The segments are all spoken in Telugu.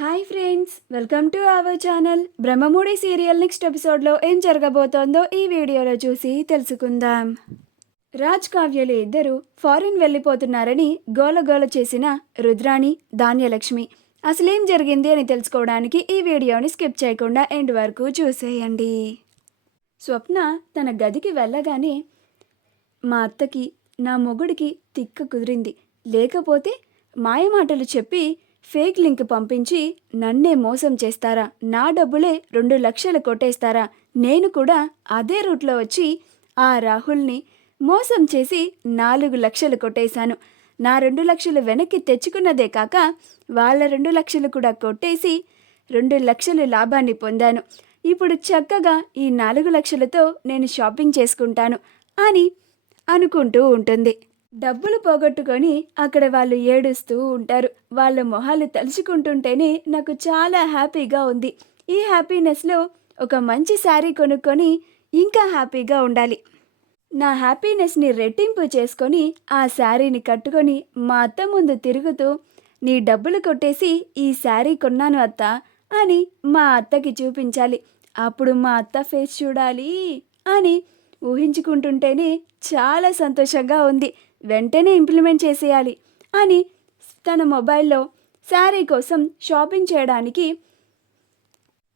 Hi friends, welcome to our channel. Brahmamudi serial next ఎపిసోడ్లో ఏం జరగబోతోందో ఈ వీడియోలో చూసి తెలుసుకుందాం. రాజ్ కావ్యలు ఇద్దరు ఫారిన్ వెళ్ళిపోతున్నారని గోలగోల చేసిన రుద్రాణి, ధాన్యలక్ష్మి అసలేం జరిగింది అని తెలుసుకోవడానికి ఈ వీడియోని స్కిప్ చేయకుండా ఎండ్ వరకు చూసేయండి. స్వప్న తన గదికి వెళ్ళగానే మా అత్తకి నా మొగుడికి తిక్క కుదిరింది, లేకపోతే మాయమాటలు చెప్పి ఫేక్ లింక్ పంపించి నన్నే మోసం చేస్తారా, నా డబ్బులే 2 లక్షలు కొట్టేస్తారా, నేను కూడా అదే రూట్లో వచ్చి ఆ రాహుల్ని మోసం చేసి 4 లక్షలు కొట్టేశాను. నా 2 లక్షలు వెనక్కి తెచ్చుకున్నదే కాక వాళ్ళ 2 లక్షలు కూడా కొట్టేసి 2 లక్షలు లాభాన్ని పొందాను. ఇప్పుడు చక్కగా ఈ 4 లక్షలతో నేను షాపింగ్ చేసుకుంటాను అని అనుకుంటూ ఉంటుంది. డబ్బులు పోగొట్టుకొని అక్కడ వాళ్ళు ఏడుస్తూ ఉంటారు. వాళ్ళ మొహాలు తలుచుకుంటుంటేనే నాకు చాలా హ్యాపీగా ఉంది. ఈ హ్యాపీనెస్లో ఒక మంచి శారీ కొనుక్కొని ఇంకా హ్యాపీగా ఉండాలి. నా హ్యాపీనెస్ని రెట్టింపు చేసుకొని ఆ శారీని కట్టుకొని మా అత్త ముందు తిరుగుతూ, నీ డబ్బులు కొట్టేసి ఈ శారీ కొన్నాను అత్త అని మా అత్తకి చూపించాలి. అప్పుడు మా అత్త ఫేస్ చూడాలి అని ఊహించుకుంటుంటేనే చాలా సంతోషంగా ఉంది. వెంటనే ఇంప్లిమెంట్ చేసేయాలి అని తన మొబైల్లో శారీ కోసం షాపింగ్ చేయడానికి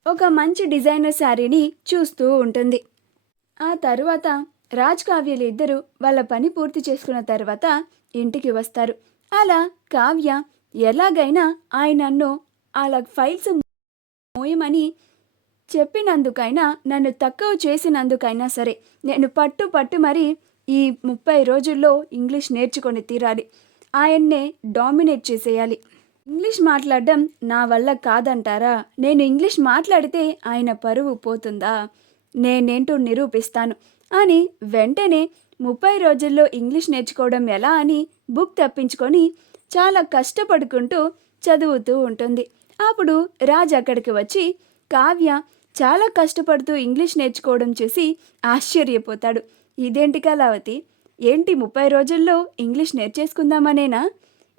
ఒక మంచి డిజైనర్ శారీని చూస్తూ ఉంటుంది. ఆ తరువాత రాజ్ కావ్యలు ఇద్దరు వాళ్ళ పని పూర్తి చేసుకున్న తర్వాత ఇంటికి వస్తారు. అలా కావ్య ఎలాగైనా ఆయనన్ను అలా ఫైల్స్ మోయమని చెప్పినందుకైనా, నన్ను తక్కువ చేసినందుకైనా సరే నేను పట్టు మరి ఈ 30 రోజుల్లో ఇంగ్లీష్ నేర్చుకొని తీరాలి. ఆయన్నే డామినేట్ చేసేయాలి. ఇంగ్లీష్ మాట్లాడడం నా వల్ల కాదంటారా? నేను ఇంగ్లీష్ మాట్లాడితే ఆయన పరువు పోతుందా? నేనేంటో నిరూపిస్తాను అని వెంటనే 30 రోజుల్లో ఇంగ్లీష్ నేర్చుకోవడం ఎలా అని బుక్ తప్పించుకొని చాలా కష్టపడుకుంటూ చదువుతూ ఉంటుంది. అప్పుడు రాజ్ అక్కడికి వచ్చి కావ్య చాలా కష్టపడుతూ ఇంగ్లీష్ నేర్చుకోవడం చూసి ఆశ్చర్యపోతాడు. ఇదేంటి కళావతి, ఏంటి 30 రోజుల్లో ఇంగ్లీష్ నేర్చేసుకుందామనేనా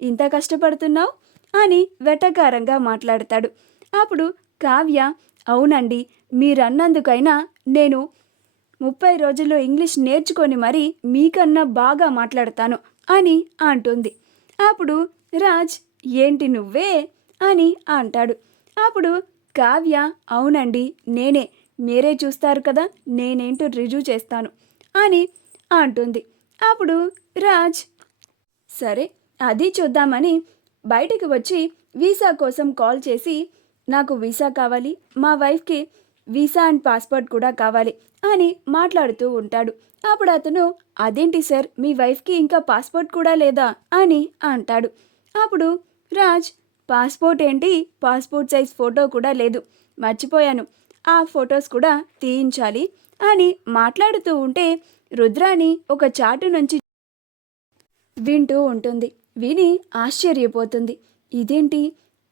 ఇంత కష్టపడుతున్నావు అని వెటకారంగా మాట్లాడతాడు. అప్పుడు కావ్య, అవునండి, మీరన్నందుకైనా నేను 30 రోజుల్లో ఇంగ్లీష్ నేర్చుకొని మరీ మీకన్నా బాగా మాట్లాడతాను అని అంటుంది. అప్పుడు రాజ్, ఏంటి నువ్వే అని అంటాడు. అప్పుడు కావ్య, అవునండి నేనే, మీరే చూస్తారు కదా, నేనేంటో రుజువు చేస్తాను అని అంటుంది. అప్పుడు రాజ్, సరే అది చూద్దామని బయటికి వచ్చి వీసా కోసం కాల్ చేసి, నాకు వీసా కావాలి, మా వైఫ్కి వీసా అండ్ పాస్పోర్ట్ కూడా కావాలి అని మాట్లాడుతూ ఉంటాడు. అప్పుడు అతను, అదేంటి సార్, మీ వైఫ్కి ఇంకా పాస్పోర్ట్ కూడా లేదా అని అంటాడు. అప్పుడు రాజ్, పాస్పోర్ట్ ఏంటి, పాస్పోర్ట్ సైజ్ ఫోటో కూడా లేదు, మర్చిపోయాను, ఆ ఫొటోస్ కూడా తీయించాలి అని మాట్లాడుతూ ఉంటే రుద్రాణి ఒక చాటు నుంచి వింటూ ఉంటుంది. విని ఆశ్చర్యపోతుంది. ఇదేంటి,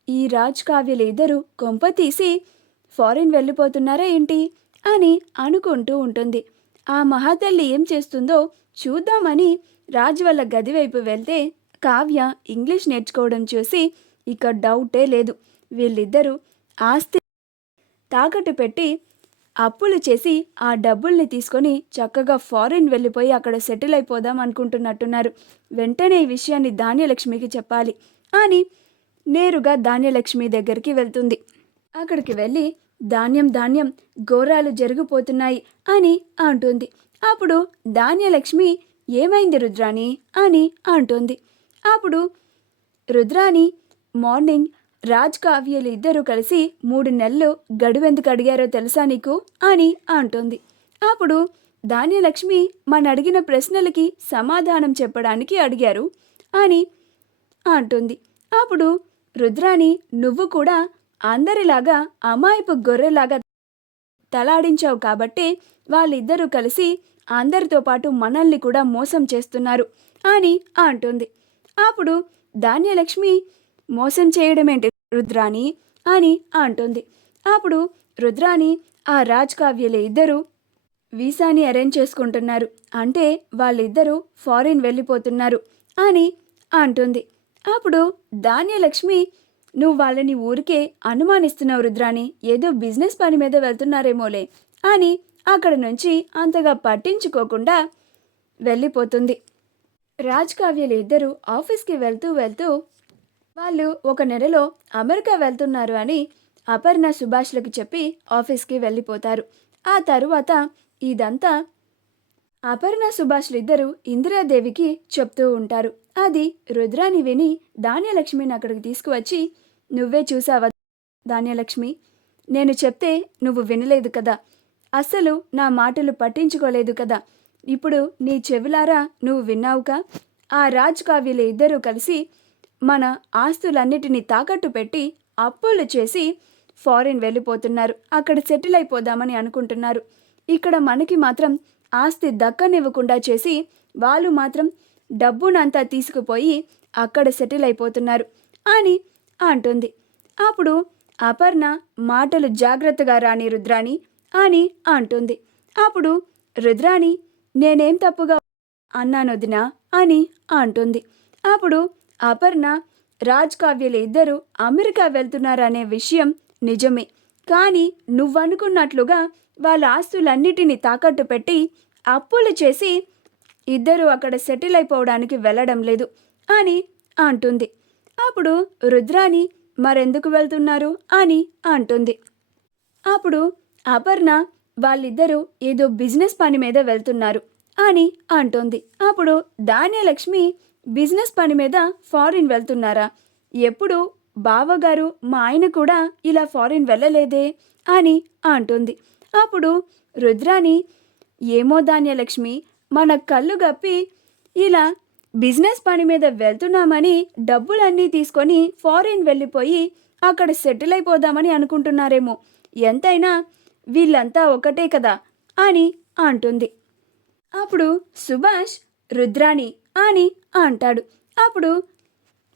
ఈ రాజ్ కావ్యలు ఇద్దరు కొంప తీసి ఫారిన్ వెళ్ళిపోతున్నారా ఏంటి అని అనుకుంటూ ఉంటుంది. ఆ మహాతల్లి ఏం చేస్తుందో చూద్దామని రాజ్ వాళ్ళ గది వైపు వెళ్తే కావ్య ఇంగ్లీష్ నేర్చుకోవడం చూసి ఇక డౌటే లేదు, వీళ్ళిద్దరూ ఆస్తి తాకట్టు పెట్టి అప్పులు చేసి ఆ డబ్బుల్ని తీసుకొని చక్కగా ఫారిన్ వెళ్ళిపోయి అక్కడ సెటిల్ అయిపోదాం అనుకుంటున్నట్టున్నారు. వెంటనే ఈ విషయాన్ని ధాన్యలక్ష్మికి చెప్పాలి అని నేరుగా ధాన్యలక్ష్మి దగ్గరికి వెళ్తుంది. అక్కడికి వెళ్ళి, ధాన్యం ఘోరాలు జరిగిపోతున్నాయి అని అంటుంది. అప్పుడు ధాన్యలక్ష్మి, ఏమైంది రుద్రాణి అని అంటుంది. అప్పుడు రుద్రాణి, మార్నింగ్ రాజ్ కావ్యలు ఇద్దరూ కలిసి 3 నెలలు గడువెందుకు అడిగారో తెలుసా నీకు అని అంటుంది. అప్పుడు ధాన్యలక్ష్మి, మన అడిగిన ప్రశ్నలకి సమాధానం చెప్పడానికి అడిగారు అని అంటుంది. అప్పుడు రుద్రాణి, నువ్వు కూడా అందరిలాగా అమాయపు గొర్రెలాగా తలాడించావు కాబట్టే వాళ్ళిద్దరూ కలిసి అందరితో పాటు మనల్ని కూడా మోసం చేస్తున్నారు అని అంటుంది. అప్పుడు ధాన్యలక్ష్మి, మోసం చేయడమేంటి రుద్రాణి అని అంటుంది. అప్పుడు రుద్రాణి, ఆ రాజ్ కావ్యలు ఇద్దరు వీసాని అరేంజ్ చేసుకుంటున్నారు, అంటే వాళ్ళిద్దరూ ఫారిన్ వెళ్ళిపోతున్నారు అని అంటుంది. అప్పుడు ధాన్యలక్ష్మి, నువ్వు వాళ్ళని ఊరికే అనుమానిస్తున్నావు రుద్రాణి, ఏదో బిజినెస్ పని మీద వెళ్తున్నారేమోలే అని అక్కడ నుంచి అంతగా పట్టించుకోకుండా వెళ్ళిపోతుంది. రాజ్ కావ్యలు ఇద్దరు ఆఫీస్కి వెళ్తూ వెళ్తూ వాళ్ళు 1 నెలలో అమెరికా వెళ్తున్నారు అని అపర్ణ సుభాష్లకి చెప్పి ఆఫీస్కి వెళ్ళిపోతారు. ఆ తరువాత ఇదంతా అపర్ణ సుభాష్లు ఇద్దరు ఇందిరాదేవికి చెప్తూ ఉంటారు. అది రుద్రాని విని ధాన్యలక్ష్మిని అక్కడికి తీసుకువచ్చి, నువ్వే చూసావా ధాన్యలక్ష్మి, నేను చెప్తే నువ్వు వినలేదు కదా, అస్సలు నా మాటలు పట్టించుకోలేదు కదా, ఇప్పుడు నీ చెవిలారా నువ్వు విన్నావుగా, ఆ రాజ్ కావ్యలు ఇద్దరూ కలిసి మన ఆస్తులన్నిటినీ తాకట్టు పెట్టి అప్పులు చేసి ఫారిన్ వెళ్ళిపోతున్నారు, అక్కడ సెటిల్ అయిపోదామని అనుకుంటున్నారు. ఇక్కడ మనకి మాత్రం ఆస్తి దక్కనివ్వకుండా చేసి వాళ్ళు మాత్రం డబ్బునంతా తీసుకుపోయి అక్కడ సెటిల్ అయిపోతున్నారు అని అంటుంది. అప్పుడు అపర్ణ మాటలు జాగ్రత్తగా రాని రుద్రాణి అని అంటుంది. అప్పుడు రుద్రాణి నేనేం తప్పుగా అన్నానొదినా అని అంటుంది. అప్పుడు అపర్ణ రాజ్ కావ్యలు ఇద్దరు అమెరికా వెళ్తున్నారనే విషయం నిజమే, కానీ నువ్వనుకున్నట్లుగా వాళ్ళ ఆస్తులన్నిటినీ తాకట్టు పెట్టి అప్పులు చేసి ఇద్దరు అక్కడ సెటిల్ అయిపోవడానికి వెళ్ళడం లేదు అని అంటుంది. అప్పుడు రుద్రాణి మరెందుకు వెళ్తున్నారు అని అంటుంది. అప్పుడు అపర్ణ వాళ్ళిద్దరూ ఏదో బిజినెస్ పని మీద వెళ్తున్నారు అని అంటుంది. అప్పుడు ధాన్యలక్ష్మి బిజినెస్ పని మీద ఫారిన్ వెళ్తున్నారా, ఎప్పుడు బావగారు మా ఆయన కూడా ఇలా ఫారిన్ వెళ్ళలేదే అని అంటుంది. అప్పుడు రుద్రాణి ఏమో ధాన్యలక్ష్మి, మన కళ్ళు గప్పి ఇలా బిజినెస్ పని మీద వెళ్తున్నామని డబ్బులన్నీ తీసుకొని ఫారిన్ వెళ్ళిపోయి అక్కడ సెటిల్ అయిపోదామని అనుకుంటున్నారేమో, ఎంతైనా వీళ్ళంతా ఒకటే కదా అని అంటుంది. అప్పుడు సుభాష్ రుద్రాణి అని అంటాడు. అప్పుడు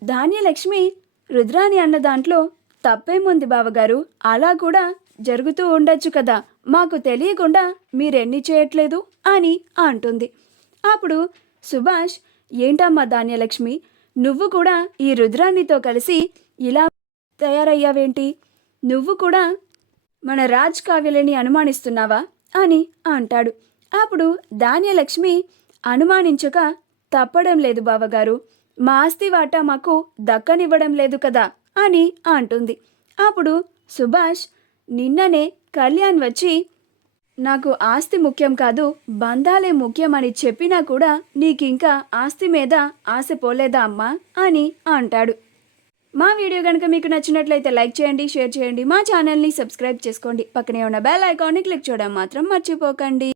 ధాన్యలక్ష్మి రుద్రాణి అన్న దాంట్లో తప్పేముంది బావగారు, అలా కూడా జరుగుతూ ఉండొచ్చు కదా, మాకు తెలియకుండా మీరెన్ని చేయట్లేదు అని అంటుంది. అప్పుడు సుభాష్ ఏంటమ్మా ధాన్యలక్ష్మి, నువ్వు కూడా ఈ రుద్రాణితో కలిసి ఇలా తయారయ్యావేంటి, నువ్వు కూడా మన రాజ్ కావ్యలని అనుమానిస్తున్నావా అని అంటాడు. అప్పుడు ధాన్యలక్ష్మి అనుమానించక తప్పడం లేదు బావగారు, మా ఆస్తి వాటా మాకు దక్కనివ్వడం లేదు కదా అని అంటుంది. అప్పుడు సుభాష్ నిన్ననే కళ్యాణ్ వచ్చి నాకు ఆస్తి ముఖ్యం కాదు బంధాలే ముఖ్యం అని చెప్పినా కూడా నీకింకా ఆస్తి మీద ఆశ పోలేదా అమ్మా అని అంటాడు. మా వీడియో కనుక మీకు నచ్చినట్లయితే లైక్ చేయండి, షేర్ చేయండి, మా ఛానల్ని సబ్స్క్రైబ్ చేసుకోండి, పక్కనే ఉన్న బెల్ ఐకాన్ని క్లిక్ చేయడం మాత్రం మర్చిపోకండి.